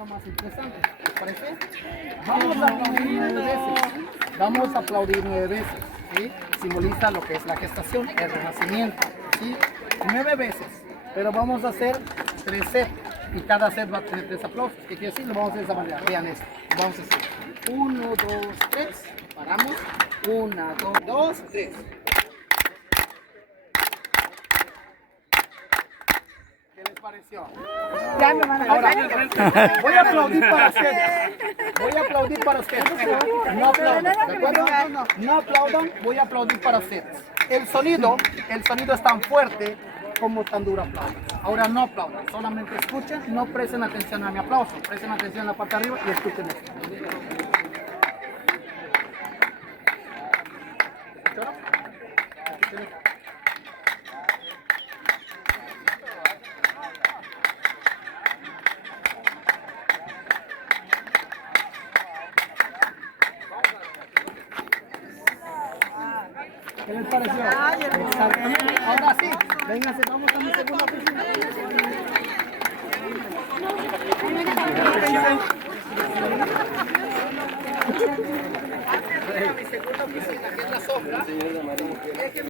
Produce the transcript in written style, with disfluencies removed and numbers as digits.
nada más interesante. ¿Les parece? Vamos a aplaudir 9 veces. Vamos a aplaudir 9 veces. ¿Sí? Simboliza lo que es la gestación, el renacimiento. ¿Sí? 9 veces. Pero vamos a hacer 3 sets. Y cada set va a tener 3 aplausos. ¿Qué quiere decir? Lo vamos a hacer de esa manera. Vean esto. Vamos a hacer 1, 2, 3. Paramos. 1, 2, 3. ¿Qué les pareció? Ya me van a Ahora, voy a aplaudir para ustedes. Voy a aplaudir para ustedes. No aplaudan, ¿de acuerdo? No aplaudan, voy a aplaudir para ustedes. El sonido es tan fuerte como tan duro aplaudan. Ahora no aplaudan, solamente escuchen, no presten atención a mi aplauso, presten atención a la parte de arriba y escuchen esto. ¿Escucharon? Escuchen esto. ¿Qué les pareció? Exactamente. Ahora sí, vénganse, vamos a mi segunda oficina.